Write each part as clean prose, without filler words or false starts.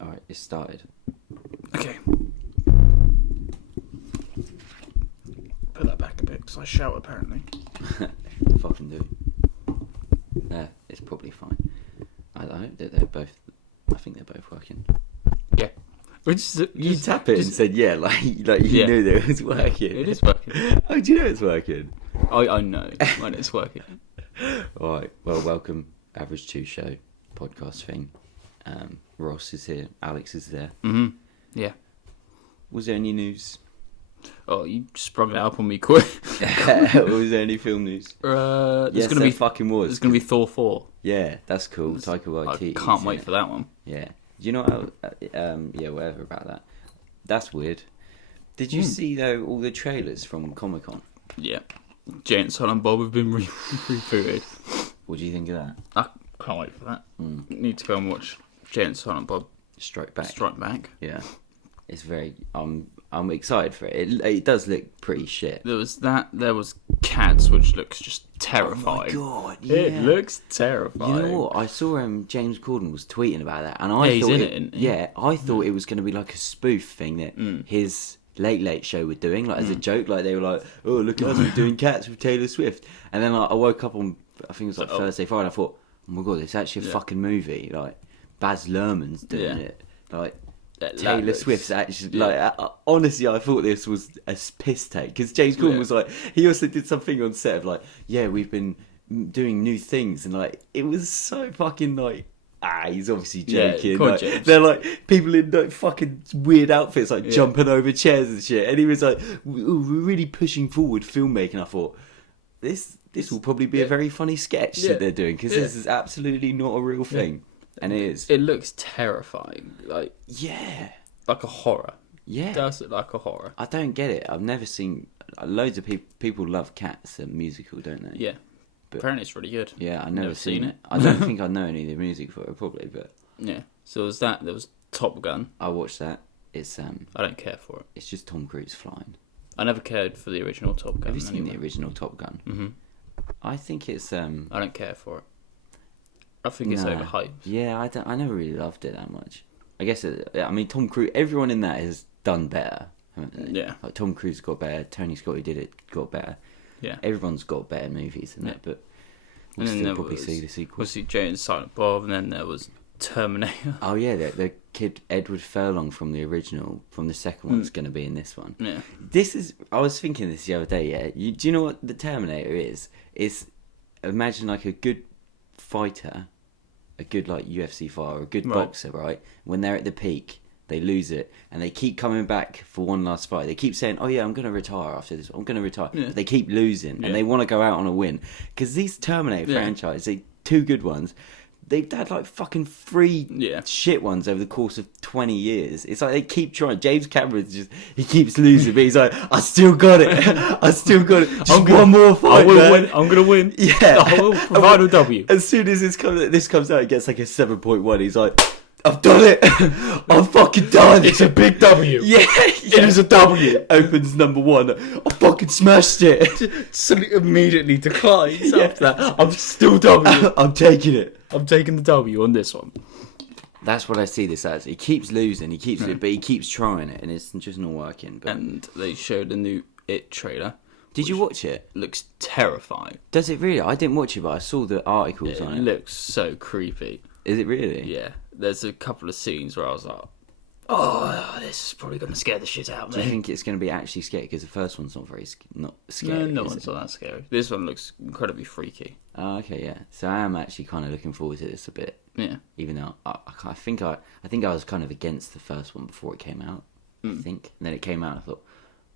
Alright, it's started. Okay. Put that back a bit, because I shout apparently. Fucking do. Yeah, it's probably fine. I hope that they're both... I think they're both working. Yeah. You tap it and said yeah, like you knew that it was working. It is working. Oh, do you know it's working? I know when it's working. Alright, well, welcome, AV2 Show podcast thing. Ross is here, Alex is there. Mm-hmm. Yeah. Was there any news? Oh, you sprung it up on me quick. Was there any film news? There's gonna be fucking was. There's gonna be Thor 4. Yeah, that's cool. Taika Waititi. I can't wait for that one. Yeah. Do you know what? Yeah, whatever about that. That's weird. Did you see though all the trailers from Comic-Con? Yeah. Jay and Silent Bob have been rebooted. What do you think of that? I can't wait for that. Need to go and watch Jay and Silent Bob Strike Back. Strike Back. Yeah. It's very. I'm excited for it. It does look pretty shit. There was that. There was Cats, which looks just terrifying. Oh my god! Yeah. It looks terrifying. You know what? I saw James Corden was tweeting about that, and I he's thought in it, isn't he? Yeah, I thought it was going to be like a spoof thing that his Late Show were doing, like as a joke. Like they were like, "Oh, look at us, we're doing Cats with Taylor Swift," and then like, I woke up on I think it was like Thursday, Friday. I thought, "Oh my god, it's actually a fucking movie." Like Baz Luhrmann's doing it. Like Taylor Swift's actually like. Honestly, I thought this was a piss take because James Corden was like. He also did something on set of like, "Yeah, we've been doing new things," and like it was so fucking like. He's obviously joking. Like, they're like people in like fucking weird outfits, like jumping over chairs and shit. And he was like, "We're really pushing forward filmmaking." I thought, this will probably be a very funny sketch that they're doing because this is absolutely not a real thing, and it is. It looks terrifying, like like a horror. Yeah, It does look like a horror. I don't get it. I've never seen loads of people love Cats, a musical, don't they? Yeah. But apparently it's really good. Yeah, I've never seen it. I don't think I know any of the music for it, probably, but... Yeah, so was that, there was Top Gun. I watched that. It's I don't care for it. It's just Tom Cruise flying. I never cared for the original Top Gun. Have you seen the original Top Gun? Mm-hmm. I think it's... I don't care for it. I think it's overhyped. Yeah, I never really loved it that much. I guess, I mean, Tom Cruise... Everyone in that has done better, haven't they? Yeah. Like, Tom Cruise got better, Tony Scott, who did it, got better. Yeah. Everyone's got better movies than that, but... We'll still probably see the sequel. Obviously, Jay and Silent Bob, and then there was Terminator. Oh yeah, the kid Edward Furlong from the original, from the second one's going to be in this one. Yeah. This is. I was thinking this the other day. Yeah, do you know what the Terminator is? It's imagine like a good fighter, a good like UFC fighter, or a good boxer, right? When they're at the peak, they lose it, and they keep coming back for one last fight. They keep saying, "Oh yeah, I'm going to retire after this. I'm going to retire." Yeah. But they keep losing, and they want to go out on a win. Because these Terminator franchise, they two good ones. They've had like fucking three shit ones over the course of 20 years. It's like they keep trying. James Cameron's he keeps losing, but he's like, "I still got it. I still got it. Just one more fight. I will win. I'm going to win. Yeah. I will provide a W." As soon as this comes out, it gets like a 7.1. He's like, "I've done it. I'm fucking done. It's a big W. Yeah, It is a W. Opens number 1. I fucking smashed it. So immediately declines after that. I'm still W. I'm taking it. I'm taking the W on this one. That's what I see this as. He keeps losing. He keeps it, but he keeps trying it, and it's just not working. But... And they showed a new It trailer. Did you watch it? Looks terrifying. Does it really? I didn't watch it, but I saw the articles on it. It looks so creepy. Is it really? Yeah. There's a couple of scenes where I was like, "Oh, this is probably going to scare the shit out of me." Do you think it's going to be actually scary? Because the first one's not scary. No one's not that scary. This one looks incredibly freaky. Oh, okay, yeah. So I am actually kind of looking forward to this a bit. Yeah. Even though I think I was kind of against the first one before it came out. I think, and then it came out, and I thought,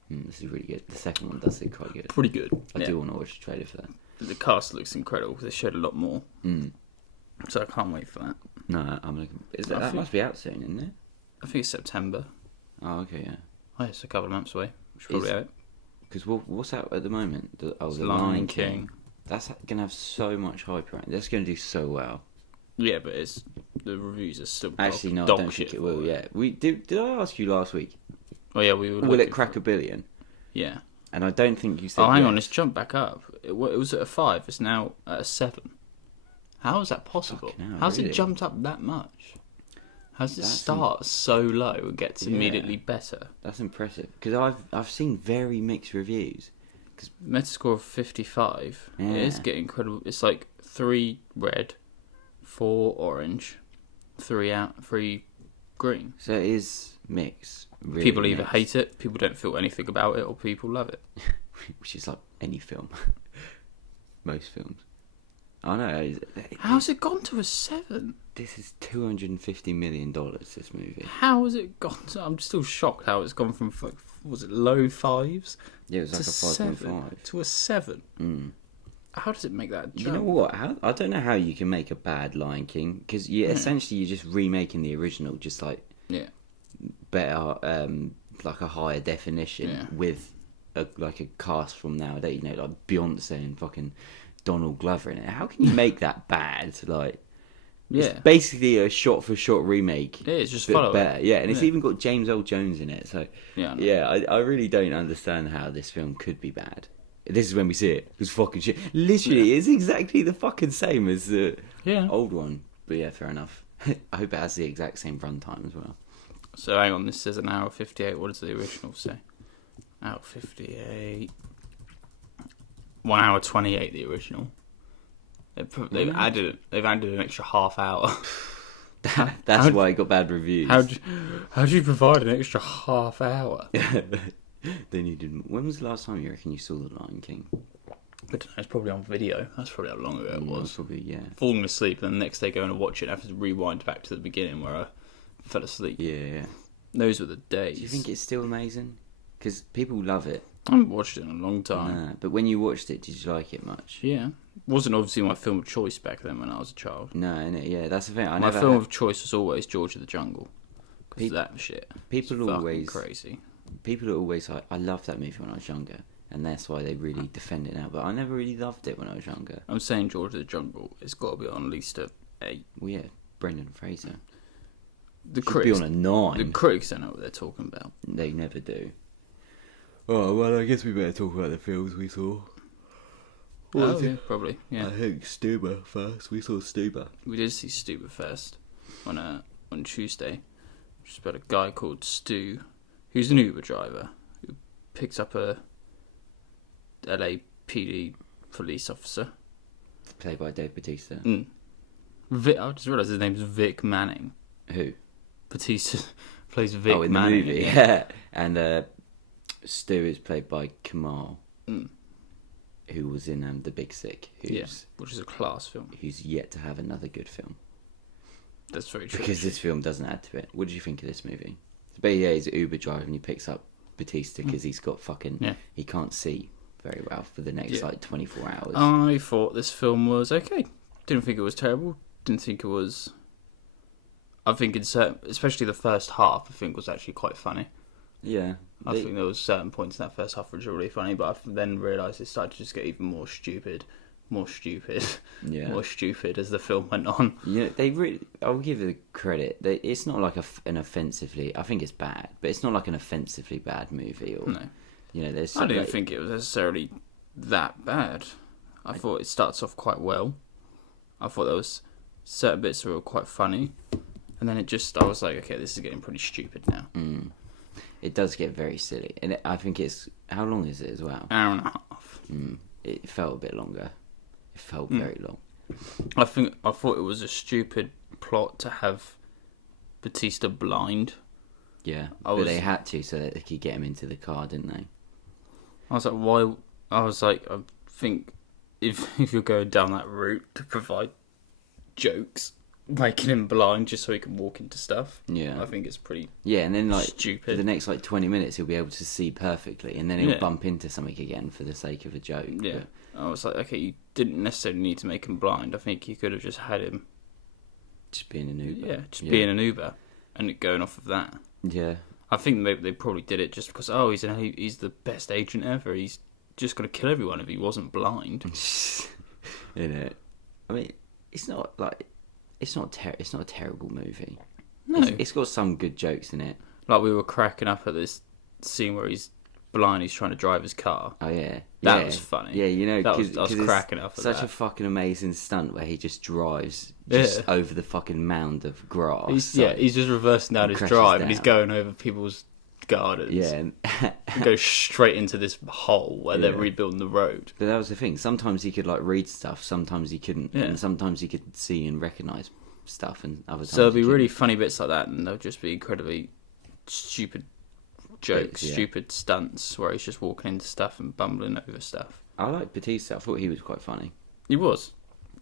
this is really good. The second one does look quite good. Pretty good. I do want to watch the trailer for that. The cast looks incredible because they showed a lot more. So I can't wait for that. No, I'm looking. That must be out soon, isn't it? I think it's September. Oh, okay, yeah. Oh, it's a couple of months away. Which probably out. Because what's out at the moment? The Lion King. That's going to have so much hype around it. That's going to do so well. Yeah, but the reviews are still actually no. I don't think it will. Yeah, did I ask you last week? Oh yeah, we were. Will it crack 1 billion? Yeah. And I don't think you said. Oh, hang on, it's jumped back up. It was at a 5. It's now at a 7. How is that possible? Hell, How's really? it jumped up that much? How does it start so low and gets immediately better? That's impressive because I've seen very mixed reviews. Metascore of 55. Yeah. It is getting incredible. It's like 3 red, 4 orange, 3 green. So it is mixed. Really people either mixed. hate it, people don't feel anything about it, or people love it. Which is like any film. Most films. I know. How's it gone to a 7? This is $250 million, this movie. How has it gone to... I'm still shocked how it's gone from, was it low 5s? Yeah, it was like a 5.5. To a 7. Mm. How does it make that jump? You know what? I don't know how you can make a bad Lion King, because essentially you're just remaking the original, just like better, like a higher definition with a cast from nowadays, you know, like Beyonce and fucking Donald Glover in it. How can you make that bad? Like, it's basically a shot-for-shot remake. Yeah, it's just follow better. Yeah, and it's even got James Earl Jones in it. So I really don't understand how this film could be bad. This is when we see it. It was fucking shit. Literally, it's exactly the fucking same as the old one. But yeah, fair enough. I hope it has the exact same runtime as well. So hang on, this says an hour 58. What does the original say? Hour 58. 1 hour 28. The original. They've added an extra half hour. That's why it got bad reviews. How'd you provide an extra half hour? They needed. When was the last time you reckon you saw The Lion King? I don't know, it's probably on video. That's probably how long ago it was. Probably, Falling asleep, and the next day going to watch it, I have to rewind back to the beginning where I fell asleep. Yeah. Those were the days. Do you think it's still amazing? Because people love it. I haven't watched it in a long time. Nah, but when you watched it, did you like it much? Yeah. Wasn't obviously my film of choice back then when I was a child. No, yeah, that's the thing. My film of choice was always George of the Jungle. Because that shit. People always crazy. People are always like, I loved that movie when I was younger, and that's why they really defend it now. But I never really loved it when I was younger. I'm saying George of the Jungle. It's got to be on at least a 8. Well, yeah, Brendan Fraser. The Should critics be on a 9. The critics don't know what they're talking about. They never do. Oh well, I guess we better talk about the films we saw. Probably. Yeah. I think Stuber first. We saw Stuber. We did see Stuber first on Tuesday. Just about a guy called Stu, who's an Uber driver who picks up a LAPD police officer. Played by Dave Bautista. I just realised his name's Vic Manning. Who? Bautista plays Vic in Manning. The movie, yeah. And Stu is played by Kamal, who was in The Big Sick. Which is a class film. Who's yet to have another good film. That's very true. Because this film doesn't add to it. What did you think of this movie? But yeah, he's an Uber driver and he picks up Bautista because he's got he can't see very well for the next 24 hours. I thought this film was okay. Didn't think it was terrible. Didn't think it was... I think especially the first half, I think was actually quite funny. Yeah. I think there was certain points in that first half which were really funny, but I then realised it started to just get even more stupid as the film went on. Yeah, I'll give it the credit. It's not like an offensively... I think it's bad, but it's not like an offensively bad movie. Or, no. You know, there's... I didn't think it was necessarily that bad. I thought it starts off quite well. I thought there was certain bits that were quite funny. And then I was like, okay, this is getting pretty stupid now. It does get very silly. And I think it's... How long is it as well? Hour and a half. It felt a bit longer. It felt very long. I thought it was a stupid plot to have Bautista blind. Yeah, but they had to so that they could get him into the car, didn't they? I was like, why? I think if you're going down that route to provide jokes, making him blind just so he can walk into stuff. Yeah, I think it's pretty. Yeah, and then stupid. For the next 20 minutes, he'll be able to see perfectly, and then he'll bump into something again for the sake of a joke. Yeah, but I was like, okay, you didn't necessarily need to make him blind. I think you could have just had him just being an Uber. Yeah, being an Uber and going off of that. Yeah, I think they probably did it just because he's the best agent ever. He's just gonna kill everyone if he wasn't blind. Innit? I mean, it's not a terrible movie. No, it's got some good jokes in it. Like we were cracking up at this scene where he's blind. He's trying to drive his car. Oh yeah, That was funny. Yeah, you know, I was cracking up. Such a fucking amazing stunt where he just drives over the fucking mound of grass. He's just reversing down his drive and he's going over people's gardens. Yeah, and goes straight into this hole where they're rebuilding the road. But that was the thing. Sometimes he could like read stuff. Sometimes he couldn't. Yeah. And sometimes he could see and recognise stuff. And other times. So there'll be really funny bits like that, and there'll just be incredibly stupid jokes, stupid stunts where he's just walking into stuff and bumbling over stuff. I like Batista. I thought he was quite funny. He was.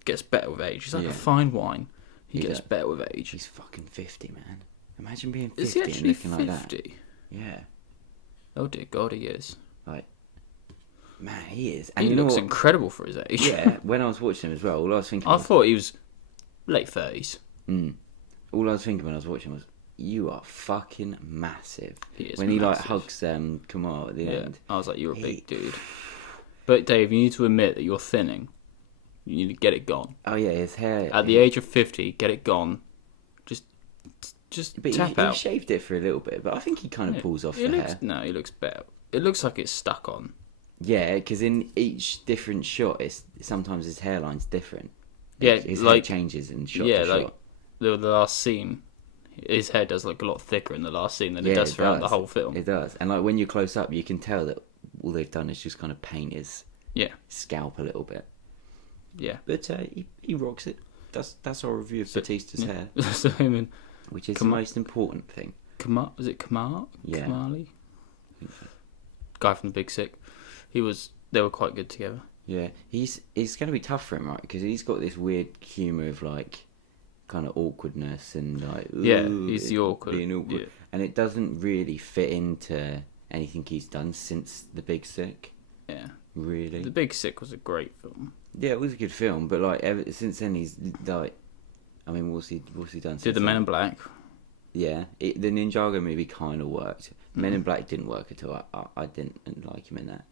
Gets better with age. He's like a fine wine. He gets better with age. He's fucking 50, man. Imagine being 50 Is he and actually looking 50? like that. Yeah. Oh dear God, he is. Like, man, he is. And he looks incredible for his age. Yeah, when I was watching him as well, all I was thinking I thought he was late 30s. All I was thinking when I was watching was, you are fucking massive. He is when he like massive. hugs Kamar at the end. I was like, you're a big dude. But Dave, you need to admit that you're thinning. You need to get it gone. Oh yeah, his hair. At the age of 50, get it gone. Just but tap he out. shaved it for a little bit, but I think he kind of pulls off the hair. No, he looks better. It looks like it's stuck on. Yeah, because in each different shot, sometimes his hairline's different. Yeah, his hair changes in shot to shot. like the last scene, his hair does look a lot thicker in the last scene than it does throughout the whole film. It does, and like when you're close up, you can tell that all they've done is just kind of paint his scalp a little bit. Yeah, but he rocks it. That's our review of Batista's hair. So him and which is the most important thing. Was it Kamar? Yeah. Kamali? Guy from The Big Sick. They were quite good together. Yeah, it's going to be tough for him, right? Because he's got this weird humour of like kind of awkwardness and like he's the awkward, being awkward, and it doesn't really fit into anything he's done since The Big Sick. Yeah, really. The Big Sick was a great film. Yeah, it was a good film, but like ever since then he's like, I mean, what's he done? Did the Men in Black? Yeah, the Ninjago movie kind of worked. Men in Black didn't work at all. I didn't like him in that.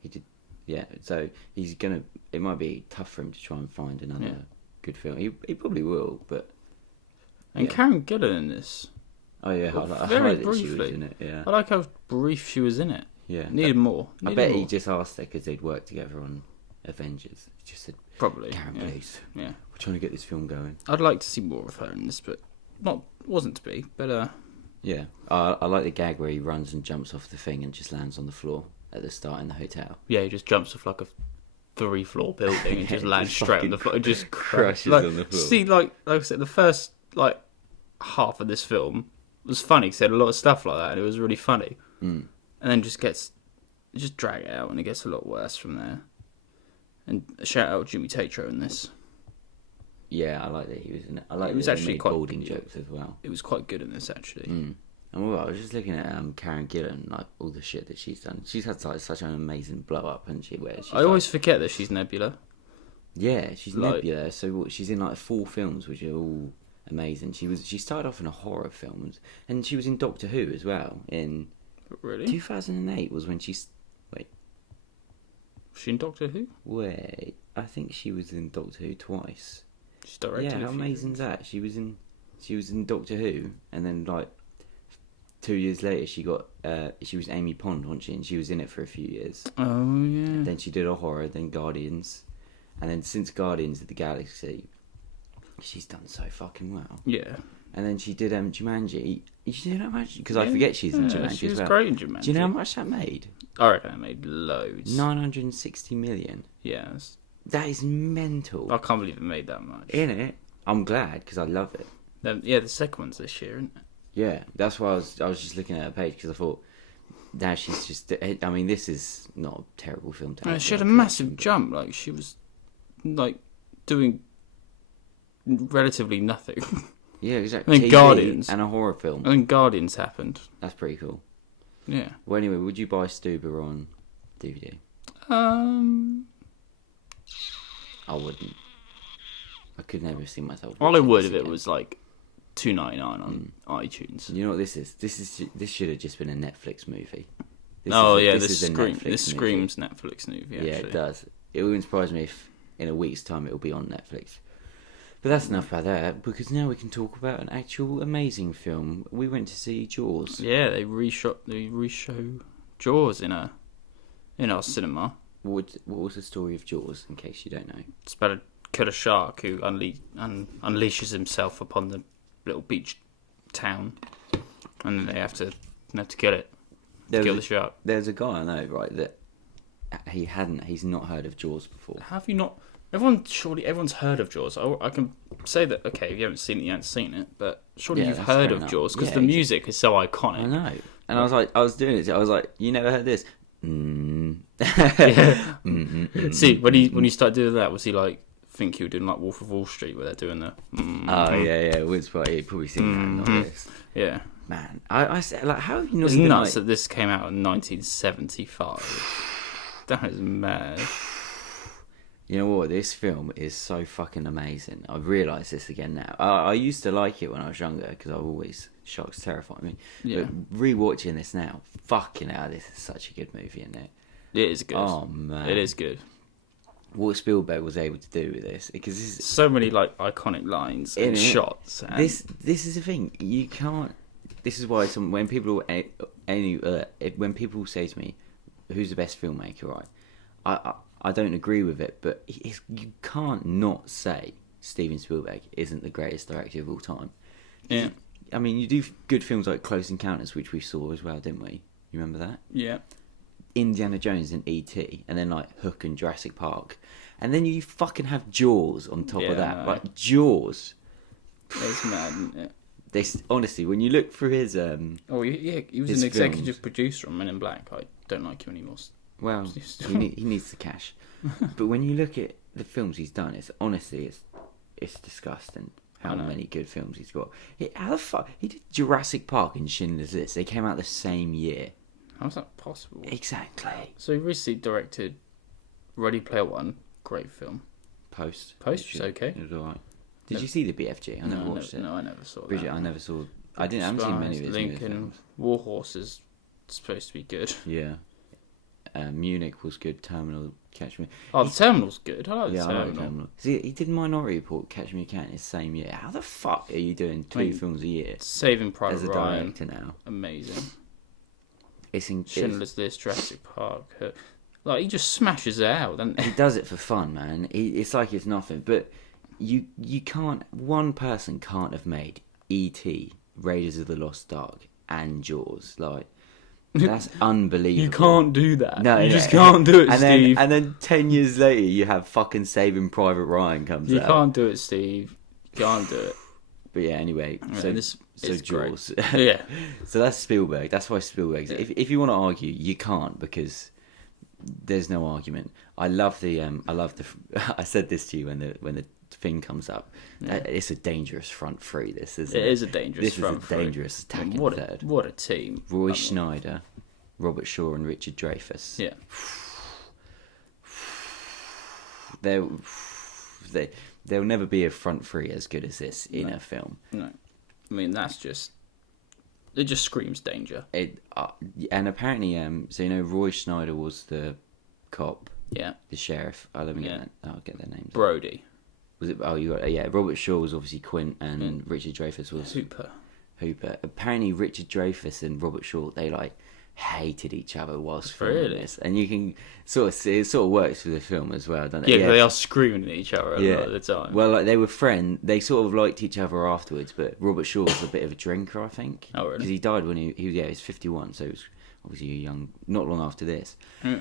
He did, yeah. So he's gonna. It might be tough for him to try and find another good film. He probably will, but. And Karen Gillan in this. Oh yeah, very I like briefly. that she was in it. Yeah, I like how brief she was in it. Yeah, needed more. I bet he just asked her because they'd worked together on Avengers. He just said, probably, Karen, please. Yeah, we're trying to get this film going. I'd like to see more of her in this, but wasn't to be. But yeah, I like the gag where he runs and jumps off the thing and just lands on the floor at the start in the hotel. Yeah, he just jumps off like a 3-floor building and just lands straight on the floor. It just crushes on the floor. See, like I said, the first half of this film was funny. Cause it had a lot of stuff like that, and it was really funny. And then just drag it out, and it gets a lot worse from there. And shout out Jimmy Tatro in this. Yeah, I like that he was in it. I like it was that actually he made quite balding jokes as well. It was quite good in this actually. And I was just looking at Karen Gillan, like all the shit that she's done. She's had like such an amazing blow up, hasn't she? Where she's, I always forget that she's Nebula. Yeah, she's Nebula. So she's in like 4 films, which are all amazing. She started off in a horror films, and she was in Doctor Who as well. In 2008 was when she's. Was she in Doctor Who? Wait, I think she was in Doctor Who twice. She's directed. Yeah, how amazing is that? She was in Doctor Who, and then like 2 years later, she was Amy Pond, wasn't she? And she was in it for a few years. Oh yeah. And then she did a horror, then Guardians, and then since Guardians of the Galaxy, she's done so fucking well. Yeah. And then she did Jumanji. You know how much? Because I forget she's in Jumanji. She was as well. great in Jumanji. Do you know how much that made? I reckon it made loads. 960 million. Yeah. That is mental. I can't believe it made that much. In it, I'm glad because I love it. Yeah, the second one's this year, isn't it? Yeah, that's why I was just looking at her page because I thought, now she's just. I mean, this is not a terrible film to have. She had a massive jump. Like she was, like, doing relatively nothing. Yeah, exactly. And then Guardians and a horror film. And then Guardians happened. That's pretty cool. Yeah. Well, anyway, would you buy Stuber on DVD? I wouldn't. I could never see myself. I would if it was like $2.99 on iTunes. You know what this is? This should have just been a Netflix movie. This screams Netflix movie. Actually. Yeah, it does. It wouldn't surprise me if in a week's time it will be on Netflix. But that's enough about that, because now we can talk about an actual amazing film. We went to see Jaws. Yeah, they reshow Jaws in our cinema. What was the story of Jaws, in case you don't know? It's about a killer shark who unleashes himself upon the little beach town, and then they have to kill it. Kill the shark. There's a guy I know, right, that he's not heard of Jaws before. Have you not? Everyone's heard of Jaws. I can say that, okay, if you haven't seen it, you haven't seen it, but surely you've heard of Jaws, because the music is so iconic. I know. And I was doing it, I was like, you never heard this? See, when you start doing that, was he like, think you were doing like Wolf of Wall Street, where they're doing the... Oh, yeah, which part you've probably seen that, not this. Yeah. Man, I said, like, how have you not It's been nuts that this came out in 1975. That is mad. You know what? This film is so fucking amazing. I've realised this again now. I used to like it when I was younger because I've always sharks terrify me. Yeah. But rewatching this now, fucking hell, this is such a good movie, isn't it? It is good. Oh man, it is good. What Spielberg was able to do with this, because this is so many like iconic lines and shots. And... This is the thing. You can't. This is why when people when people say to me, "Who's the best filmmaker?" Right, I don't agree with it, but you can't not say Steven Spielberg isn't the greatest director of all time. Yeah. I mean, you do good films like Close Encounters, which we saw as well, didn't we? You remember that? Yeah. Indiana Jones and E.T., and then like Hook and Jurassic Park, and then you fucking have Jaws on top of that. No. Like Jaws. It's mad, isn't it? This honestly, when you look through his he was an executive producer on Men in Black. I don't like him anymore. Well, he needs the cash. But when you look at the films he's done, it's disgusting how many good films he's got. How the fuck he did Jurassic Park and Schindler's List? They came out the same year. How's that possible? Exactly. So he recently directed Ready Player One, great film. Post was okay. It was alright. Did you see the BFG? I never watched it. No, I never saw Bridget, that. I never saw. I haven't seen many of his Lincoln, films. War Horse is supposed to be good. Yeah. Munich was good. Terminal, Catch Me. Oh, the Terminal's good. I like the I Terminal. like Terminal. See, he did Minority Report, Catch Me If You Can, the same year. How the fuck are you doing two films a year? Saving Private as a Ryan. director now. Amazing. Schindler's List, Jurassic Park. Like, he just smashes it out, doesn't he? He does it for fun, man. It's like it's nothing. But you can't. One person can't have made E.T., Raiders of the Lost Ark, and Jaws. Like, that's unbelievable. You can't do that. No, you just can't do it, Steve. And then 10 years later, you have fucking Saving Private Ryan comes out. You can't do it, Steve. You can't do it. But yeah, anyway. So Jaws. Yeah. So that's Spielberg. That's why Spielberg. Yeah. If you want to argue, you can't, because there's no argument. I love the. I said this to you when the thing comes up. Yeah. It's a dangerous front three. This is. It is a dangerous front three. This is a dangerous attacking third. What a team. Roy Schneider, Robert Shaw, and Richard Dreyfuss. Yeah. There'll never be a front three as good as this in a film. No. I mean, it just screams danger. And apparently, so Roy Schneider was the cop. Yeah. The sheriff. I'll get their names. Brody. Was it? Oh, you got Robert Shaw was obviously Quint, and Richard Dreyfuss was Hooper. Apparently, Richard Dreyfuss and Robert Shaw, they hated each other whilst filming this, and you can sort of see it sort of works for the film as well, doesn't it? Yeah, they are screaming at each other a lot of the time. Well, they were friends. They sort of liked each other afterwards, but Robert Shaw was a bit of a drinker, I think. Oh, really? Because he died when he was 51, so it was obviously not long after this. Yeah.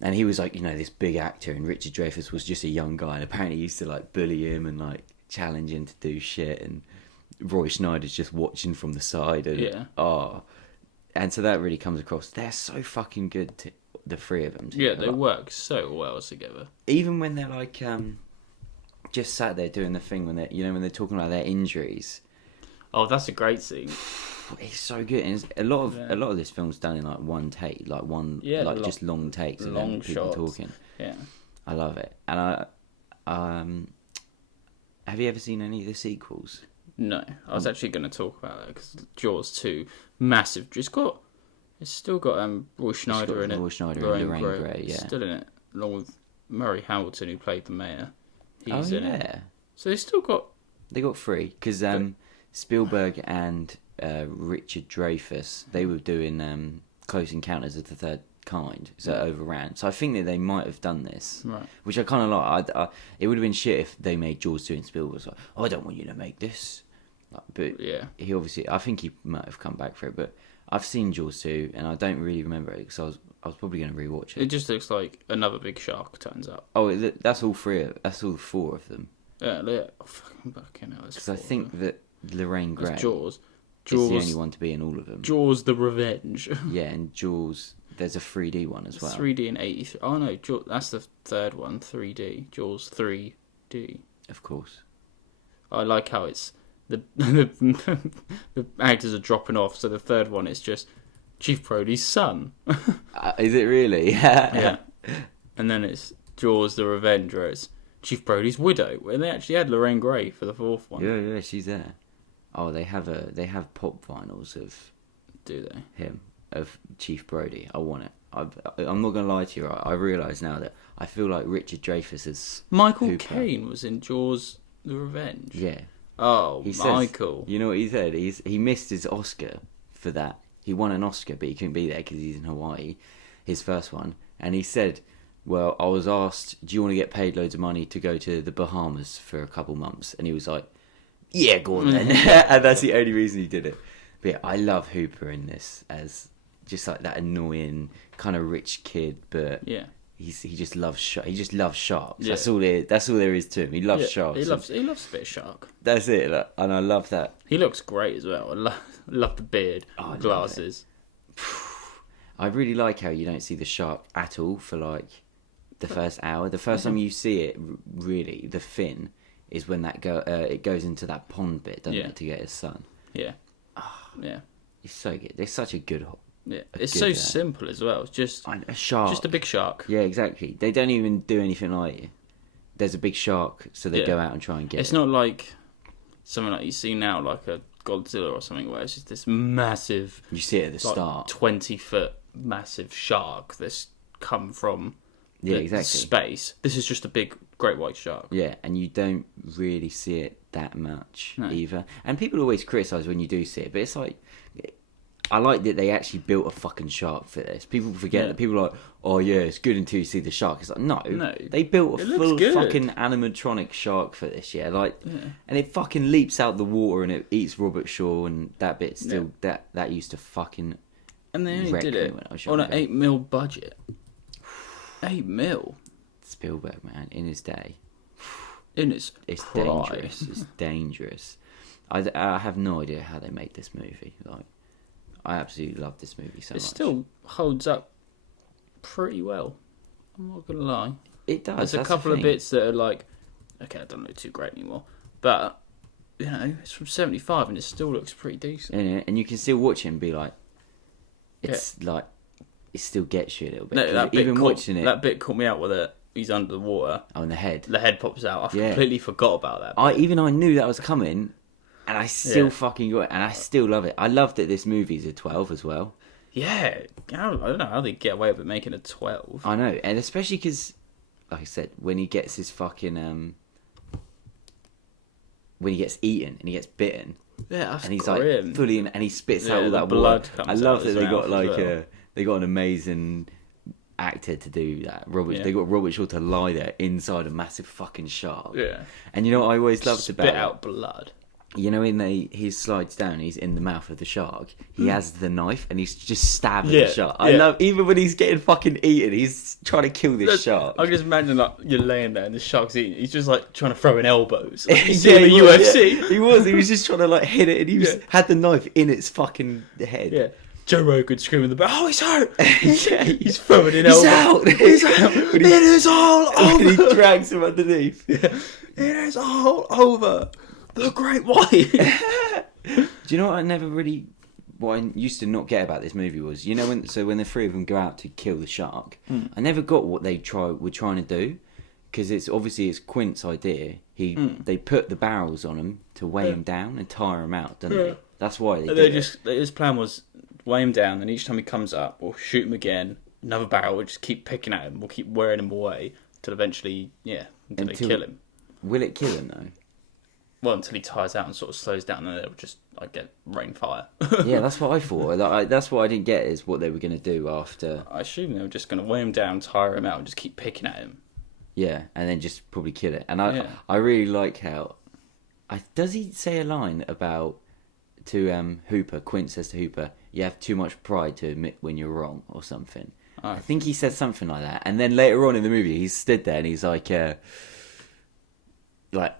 And he was this big actor, and Richard Dreyfuss was just a young guy, and apparently he used to bully him and challenge him to do shit, and Roy Schneider's just watching from the side, and and so that really comes across. They're so fucking good, the three of them. Yeah, they work so well together. Even when they're just sat there doing the thing when they're talking about their injuries. Oh, that's a great scene. It's so good, and a lot of this film's done in one take, just long takes of long people shots. talking. Yeah, I love it. And have you ever seen any of the sequels? No, I was actually going to talk about that because Jaws 2, massive. It's still got Roy Schneider in it. Roy Schneider and Lorraine Gray, yeah. Still in it, along with Murray Hamilton, who played the mayor. He's in it. So They got three, because Spielberg and Richard Dreyfuss, they were doing Close Encounters of the Third Kind, so it overran. So I think that they might have done this, Right. which I kind of like. It would have been shit if they made Jaws 2 and Spielberg was like, "Oh, I don't want you to make this." But Yeah. he obviously, I think he might have come back for it. But I've seen Jaws 2 and I don't really remember it because I was probably going to rewatch it. It just looks like another big shark. Turns out. Oh, that's all that's all four of them. Yeah. Oh, fucking hell. Because I think that Lorraine Gray Jaws. is the only one to be in all of them. Jaws: The Revenge. Yeah, and Jaws. There's a 3D one as well. 3D in 83. Oh no, that's the third one. 3D. Jaws 3D. Of course. I like how it's the actors are dropping off. So the third one is just Chief Brody's son. Is it really? Yeah. And then it's Jaws: The Revenge, where it's Chief Brody's widow. And they actually had Lorraine Gray for the fourth one. Yeah, she's there. Oh, they have pop vinyls of. Do they? Him, of Chief Brody. I want it. I'm not gonna lie to you. I realise now that I feel like Richard Dreyfuss is Michael Hooper. Caine was in Jaws: The Revenge. Yeah. Oh, He Michael. Says, you know what he said? He missed his Oscar for that. He won an Oscar, but he couldn't be there because he's in Hawaii, his first one. And he said, "Well, I was asked, do you want to get paid loads of money to go to the Bahamas for a couple months?" And he was like, "Yeah, go on then." And that's the only reason he did it. But yeah, I love Hooper in this as just like that annoying kind of rich kid, but Yeah. he just loves sharks. Yeah. That's all there is to him. He loves sharks. He loves a bit of shark. That's it, like, and I love that. He looks great as well. I love the beard, Oh, I glasses. I really like how you don't see the shark at all for like the first hour. The first time you see it, really, the fin is when it goes into that pond bit, doesn't it, to get his son. Yeah. Yeah. It's so good. They're such a good. Yeah. It's so simple as well. It's just a shark. Just a big shark. Yeah, exactly. They don't even do anything like it. There's a big shark, so they go out and try and get it. It's not like something like you see now, like a Godzilla or something, where it's just this massive. You see it at the like, start. 20-foot massive shark that's come from exactly. space. This is just a big great white shark. Yeah, and you don't really see it that much either. And people always criticise when you do see it, but it's like, I like that they actually built a fucking shark for this. People forget that people are like, "Oh yeah, it's good until you see the shark." It's like, no, they built a full fucking animatronic shark for this. Yeah, like, and it fucking leaps out the water and it eats Robert Shaw, and that bit still that used to fucking. And they only did it on an $8 million budget. $8 million. Spielberg, man, in his day. It's dangerous. It's dangerous. I have no idea how they made this movie. Like, I absolutely love this movie so much. It still holds up pretty well. I'm not gonna lie. It does. There's a couple of bits that are like, okay, I don't look too great anymore, but you know, it's from '75 and it still looks pretty decent. And you can still watch it and be like, it's like, it still gets you a little bit. No, that bit caught me out with it. He's under the water. Oh, and the head Pops out. I completely forgot about that. I knew that was coming, and I still fucking got it, and I still love it. I love that this movie's a 12 as well. Yeah, I don't know how they get away with making a 12. I know, and especially because, like I said, when he gets his fucking when he gets eaten and he gets bitten, that's and he's grim. like fully in, and he spits out all that blood. I love that they got like they got an amazing actor to do that. They got Robert Shaw to lie there inside a massive fucking shark. Yeah. And you know what I always loved about spit out blood. You know, when he slides down, he's in the mouth of the shark. He has the knife and he's just stabbing the shark. I love, even when he's getting fucking eaten, he's trying to kill this shark. I can just imagine like you're laying there and the shark's eating. He's just like trying to throw in elbows. Like, you see in the UFC. Yeah. He was just trying to like hit it, and he had the knife in its fucking head. Yeah. Joe Rogan screaming in the back, "Oh, he's hurt!" He's throwing in elbows. He's out! It is all over! And he drags him underneath. Yeah. It is all over! The Great White! Do you know what I used to not get about this movie was, you know, when the three of them go out to kill the shark, I never got what they were trying to do, because it's Quint's idea. They put the barrels on him to weigh him down and tire him out, don't they? That's why they did it. His plan was weigh him down, and each time he comes up, we'll shoot him again. Another barrel, we'll just keep picking at him. We'll keep wearing him away till eventually, until they kill him. Will it kill him though? Well, until he tires out and sort of slows down, and they'll just get rain fire. Yeah, that's what I thought. That's what I didn't get is what they were going to do after. I assume they were just going to weigh him down, tire him out, and just keep picking at him. Yeah, and then just probably kill it. And I really like how... does he say a line about... To Hooper, Quint says to Hooper, you have too much pride to admit when you're wrong, or something. Oh. I think he said something like that. And then later on in the movie, he's stood there and he's like,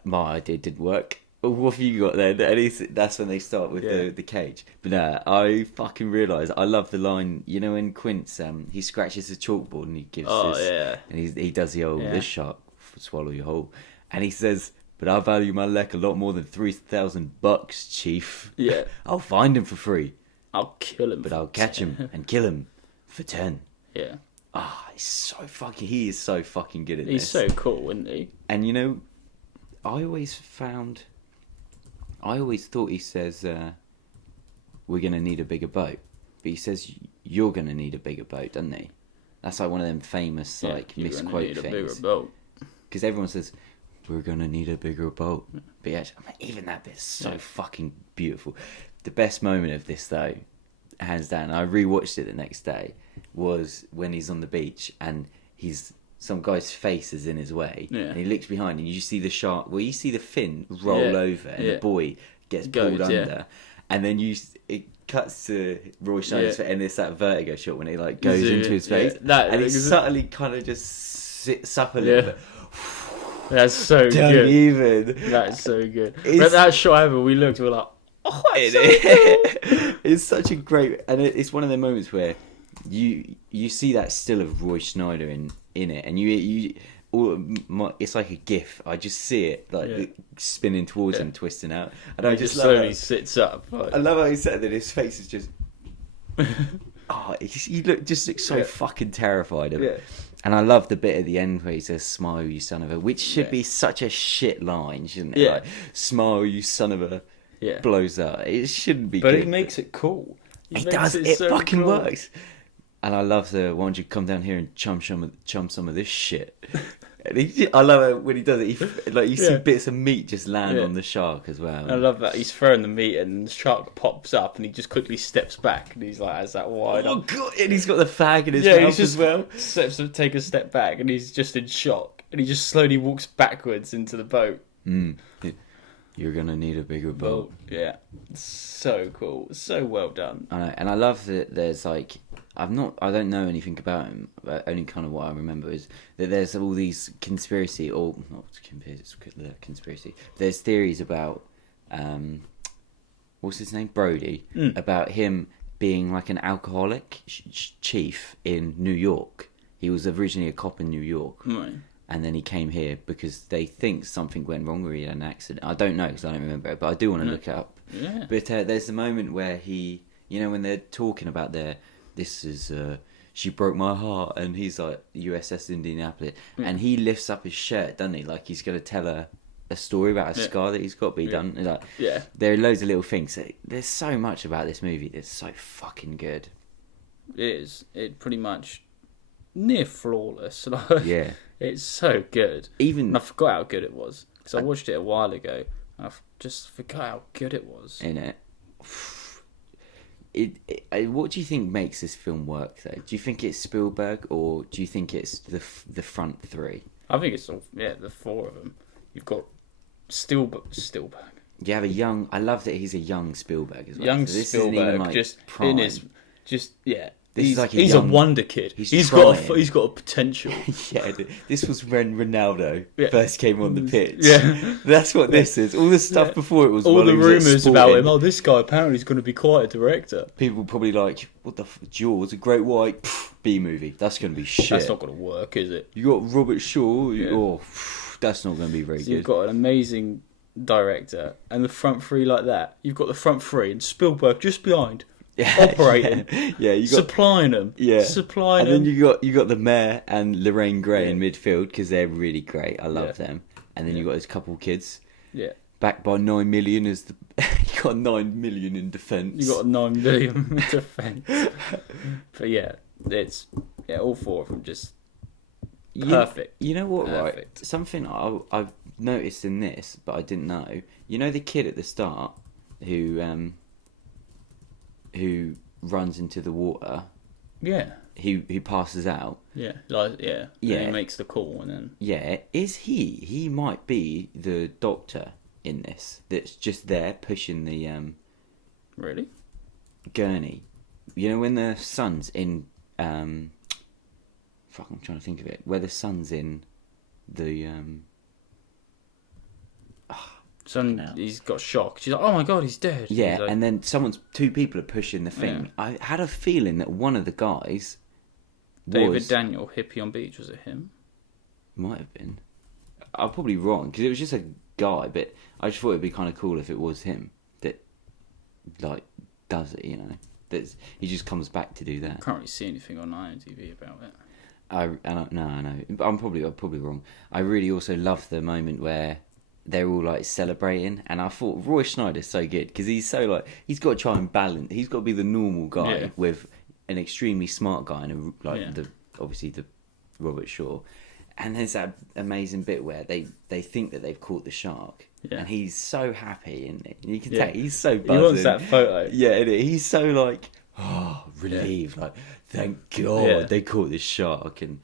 my idea didn't work. What have you got then? And that's when they start with the cage. But I fucking realised, I love the line, you know, when Quint's, he scratches the chalkboard and he gives and he does the old, this shark swallow you whole. And he says, but I value my leg a lot more than $3,000, Chief. Yeah. I'll find him for free. I'll kill him. But I'll catch him and kill him for 10. Yeah. He is so fucking good at this. He's so cool, isn't he? And you know, I always thought he says, we're going to need a bigger boat. But he says, you're going to need a bigger boat, doesn't he? That's like one of them famous, misquote things. Because everyone says, we're going to need a bigger boat. But yeah, even that bit's so fucking beautiful. The best moment of this, though, hands down, I rewatched it the next day, was when he's on the beach and some guy's face is in his way, and he looks behind and you see the shark. Well, you see the fin roll over, and the boy gets pulled under, and then it cuts to Roy Schneider's face, and it's that vertigo shot when it goes into his face, and he subtly kind of just sits up a little bit. That's so good. That's so good. But that shot ever, we looked, we were like, oh, it's so cool. It's such a great, and it's one of the moments where you see that still of Roy Schneider in it, and it's like a gif. I just see it spinning towards him, twisting out, and I just slowly sits up. I love how he said that his face is just. He looks so fucking terrified of it. And I love the bit at the end where he says, smile, you son of a... Which should be such a shit line, shouldn't it? Yeah. Smile, you son of a... Blows up. It shouldn't be But good. he makes it cool. He does. It so fucking cool. Works. And I love why don't you come down here and chum some of this shit. And I love it when he does it. You see bits of meat just land on the shark as well. I love that. He's throwing the meat and the shark pops up and he just quickly steps back and he's has that wide up. God! And he's got the fag in his mouth as well. Take a step back and he's just in shock and he just slowly walks backwards into the boat. You're gonna need a bigger boat. Yeah, so cool, so well done. I know, and I love that there's I don't know anything about him, but only kind of what I remember is that there's all these conspiracy. There's theories about what's his name, Brody, about him being like an alcoholic chief in New York. He was originally a cop in New York. Right. And then he came here because they think something went wrong or he had an accident. I don't know because I don't remember it, but I do want to look it up. Yeah. But there's the moment where when they're talking about she broke my heart, and he's like USS Indianapolis, and he lifts up his shirt, doesn't he? Like he's going to tell her a story about a scar that he's got, but he doesn't. There are loads of little things. There's so much about this movie that's so fucking good. It is. It pretty much near flawless. Yeah. It's so good. And I forgot how good it was because I watched it a while ago. And I just forgot how good it was. In it. What do you think makes this film work, though? Do you think it's Spielberg or do you think it's the front three? I think it's the four of them. You've got Spielberg. You have I love that he's a young Spielberg as well. Young Spielberg, just prime. In his, he's a wonder kid. He's got a potential. Yeah, this was when Ronaldo first came on the pitch. Yeah, that's what this is. All the stuff before it was all the rumours about him. Oh, this guy apparently is going to be quite a director. People probably like, what the Jaws, a Great White B movie. That's going to be shit. That's not going to work, is it? You got Robert Shaw. That's not going to be very good. You've got an amazing director and the front three like that. You've got the front three and Spielberg just behind. Operating, you got supplying them, supplying them. And then you got the mayor and Lorraine Gray in midfield because they're really great. I love them. And then you got this couple kids, backed by 9 million as you got 9 million in defence. You got 9 million in defence. But it's all four of them just perfect. You know what? Perfect. Right, something I've noticed in this, but I didn't know. You know the kid at the start who runs into the water. Yeah. Who passes out. Yeah. Like yeah. Yeah. And he makes the call and then. Yeah. Is he? He might be the doctor in this. That's just there pushing the Really? gurney. You know when the sun's in fuck, I'm trying to think of it. Where the sun's in the he's got shocked. She's like, "Oh my god, he's dead." yeah, He's like, and then two people are pushing the thing. Yeah. I had a feeling that one of the guys David Daniel, Hippie on Beach, was it him? might have been. I'm probably wrong because it was just a guy, but I just thought it'd be kind of cool if it was him that like does it. You know, he just comes back to do that. I can't really see anything on IMDb about it. I know. But I'm probably wrong. I really also love the moment where they're all like celebrating, and I thought Roy Schneider's so good because he's so like he's got to try and balance. He's got to be the normal guy with an extremely smart guy and obviously the Robert Shaw. And there's that amazing bit where they think that they've caught the shark, and he's so happy, and you can tell he's so buzzing. He wants that photo. Yeah, and he's so like relieved, like thank God they caught this shark, and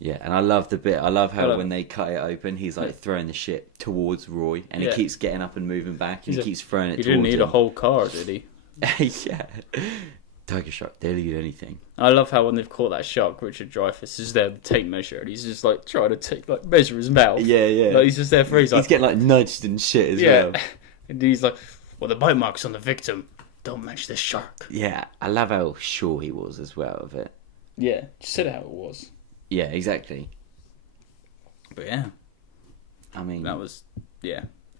and I love the bit. I love how when they cut it open, he's like throwing the shit towards Roy, and he keeps getting up and moving back, and he keeps throwing it. He didn't need him. a whole car, did he? Yeah. Tiger shark, they'll eat anything. I love how when they've caught that shark, Richard Dreyfuss is there to take measure, and he's just like trying to measure his mouth. Yeah. Like, he's just there for he's getting like nudged and shit as well. And he's like, well, the bite marks on the victim don't match this shark. Yeah, I love how sure he was as well of it. Yeah, just said how it was. Yeah, exactly. But yeah, I mean, that was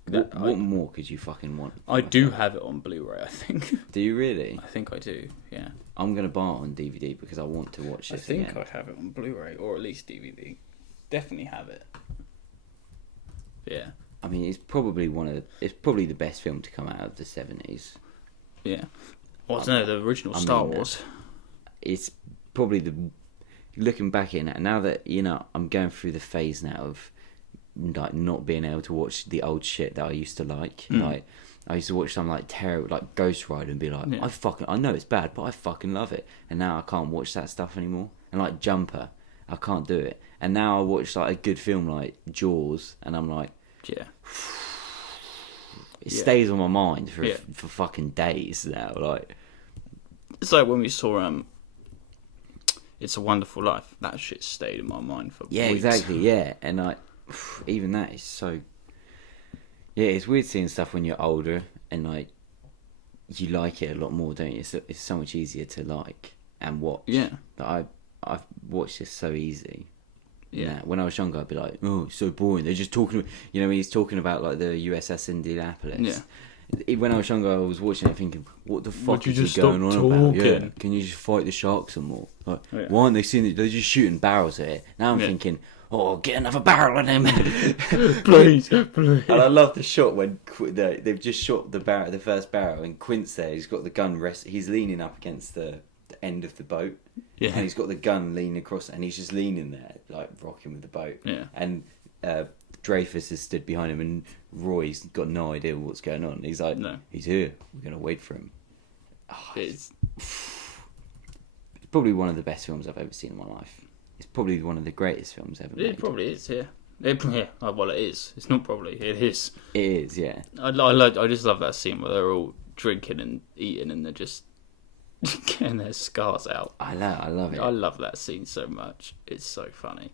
What more could you fucking want? I do have it on Blu-ray, I think. Do you really? I think I do, yeah. I'm going to buy it on DVD because I want to watch this again. I have it on Blu-ray, or at least DVD. Definitely have it. Yeah. I mean, it's probably the best film to come out of the 70s. Yeah. Well, I don't know, the original Star Wars. It's probably looking back in it, now that, you know, I'm going through the phase now of like not being able to watch the old shit that I used to like. Like I used to watch some like terrible like Ghost Rider and be like, I know it's bad, but I fucking love it. And now I can't watch that stuff anymore. And like Jumper, I can't do it. And now I watch like a good film like Jaws, and I'm like, it stays on my mind for fucking days now. Like it's like when we saw It's a Wonderful Life. That shit stayed in my mind for weeks. Exactly. Yeah, and like even that is so. Yeah, it's weird seeing stuff when you're older and like you like it a lot more, don't you? It's so much easier to like and watch. Yeah. That I've watched this so easy. Yeah. When I was younger, I'd be like, "Oh, it's so boring." They're just talking. You know, when he's talking about like the USS Indianapolis. Yeah. When I was younger, I was watching it thinking, "What the fuck is just he going on talking? about? Yeah, can you just fight the sharks some more? Like, why aren't they seeing it? They're just shooting barrels at it." Now I'm thinking, "Oh, get another barrel at him, please." And I love the shot when they've just shot the first barrel, and Quint's there. He's got the gun he's leaning up against the end of the boat, and he's got the gun leaning across, and he's just leaning there, like rocking with the boat. Yeah. And Dreyfuss has stood behind him, and Roy's got no idea what's going on. He's like, "No, he's here. We're gonna wait for him." Oh, it's probably one of the best films I've ever seen in my life. It's probably one of the greatest films ever made. It probably is, yeah. Well, it is. It's not probably. It is. It is, yeah. I just love that scene where they're all drinking and eating, and they're just getting their scars out. I love it. I love that scene so much. It's so funny.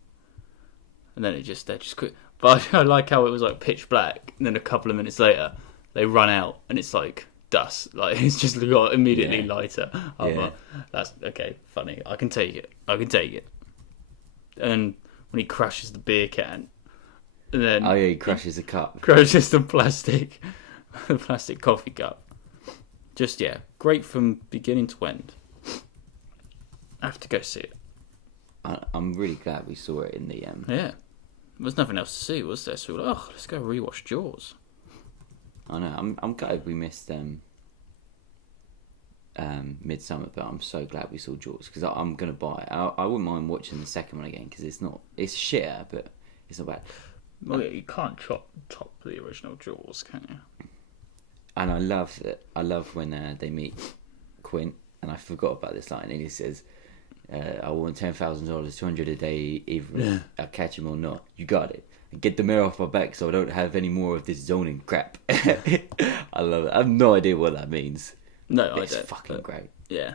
And then they're just quit. But I like how it was like pitch black, and then a couple of minutes later, they run out, and it's like dust. Like it's just got immediately lighter. I'm like, that's okay. Funny. I can take it. And when he crashes the beer can, and then he crashes the cup. Crashes the plastic coffee cup. Just great from beginning to end. I have to go see it. I'm really glad we saw it in the Yeah. There's nothing else to see, was there? So we were like, let's go rewatch Jaws. I know. I'm glad we missed Midsummer, but I'm so glad we saw Jaws because I'm gonna buy it. I wouldn't mind watching the second one again because it's shitter, but it's not bad. Well, you can't top the original Jaws, can you? And I love that. I love when they meet Quint, and I forgot about this line, and he says, "I want $10,000, $200 a day, either I catch him or not. You got it. Get the mirror off my back, so I don't have any more of this zoning crap." I love it. I have no idea what that means. No, I don't. It's fucking great. Yeah.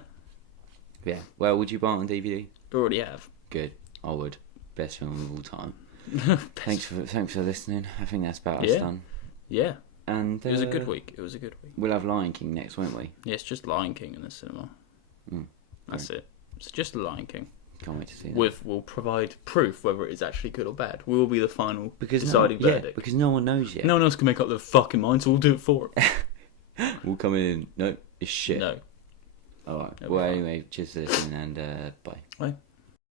Yeah. Well, would you buy it on DVD? Already have. Good. I would. Best film of all time. Thanks for listening. I think that's about us done. Yeah. And it was a good week. We'll have Lion King next, won't we? Yeah, it's just Lion King in the cinema. That's it. It's just Lion King. Can't wait to see that. We'll provide proof whether it is actually good or bad. We will be the final deciding verdict. Yeah, because no one knows yet. No one else can make up their fucking mind, so we'll do it for them. We'll come in and, no, it's shit. No. Alright. Well, anyway, cheers for listening and bye. Bye.